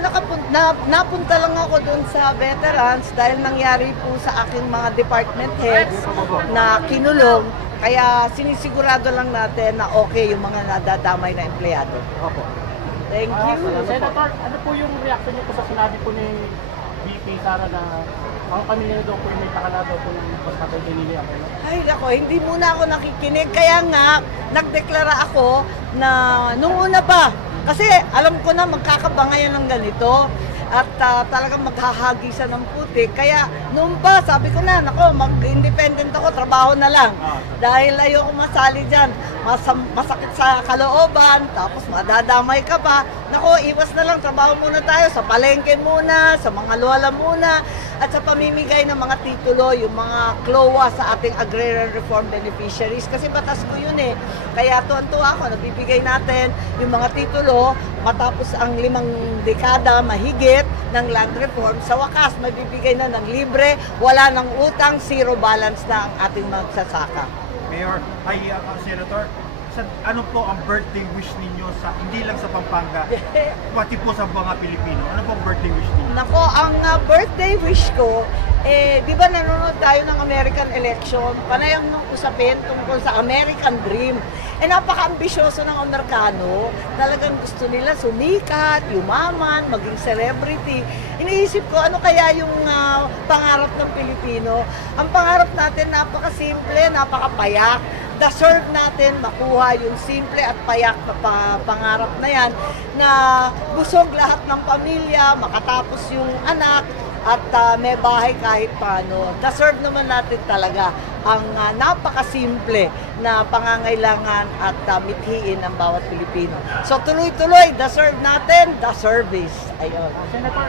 napunta lang ako doon sa veterans dahil nangyari po sa aking mga department heads na kinulong. Kaya sinisigurado lang natin na okay yung mga nadadamay na empleyado. Opo. Thank you. Senator, ano po yung reaction niyo po sa sinabi po ni VP Sara na ang pamilya na daw po yung may takala daw po ng pagkatay kay Nili Aquino? Ay, nako, hindi muna ako nakikinig. Kaya nga, nagdeklara ako na nung una pa. Kasi alam ko na magkakabangayan ng ganito at talagang maghahagisan ng putik. Kaya noon pa, sabi ko na, nako, mag-independent ako, trabaho na lang. Dahil ayoko masali dyan. Masakit sa kalooban, tapos madadamay ka pa. Nako, iwas na lang, trabaho muna tayo sa palengke muna, sa mga luwala muna, at sa pamimigay ng mga titulo, yung mga CLOA sa ating Agrarian Reform Beneficiaries. Kasi batas ko yun eh. Kaya tuwan-tuwa ako, nagbibigay natin yung mga titulo matapos ang 5 dekada mahigit ng land reform. Sa wakas, magbibigay na ng libre, wala ng utang, zero balance na ang ating magsasaka. Mayor, Senator, ano po ang birthday wish ninyo sa hindi lang sa Pampanga, pati po sa mga Pilipino? Ano po ang birthday wish ninyo? Nako, ang birthday wish ko, di ba nanonood tayo ng American election? Panay ang usapin tungkol sa American Dream. Napaka-ambisyoso ng Amerikano. Talagang gusto nila sumikat, yumaman, maging celebrity. Iniisip ko, ano kaya yung pangarap ng Pilipino? Ang pangarap natin, napaka-simple, napaka-payak. Deserve natin makuha yung simple at payak na pangarap na yan na busog lahat ng pamilya, makatapos yung anak at may bahay kahit paano. Deserve naman natin talaga ang napakasimple na pangangailangan at mithiin ng bawat Pilipino. So tuloy-tuloy, deserve natin the service. Ayun. Senator,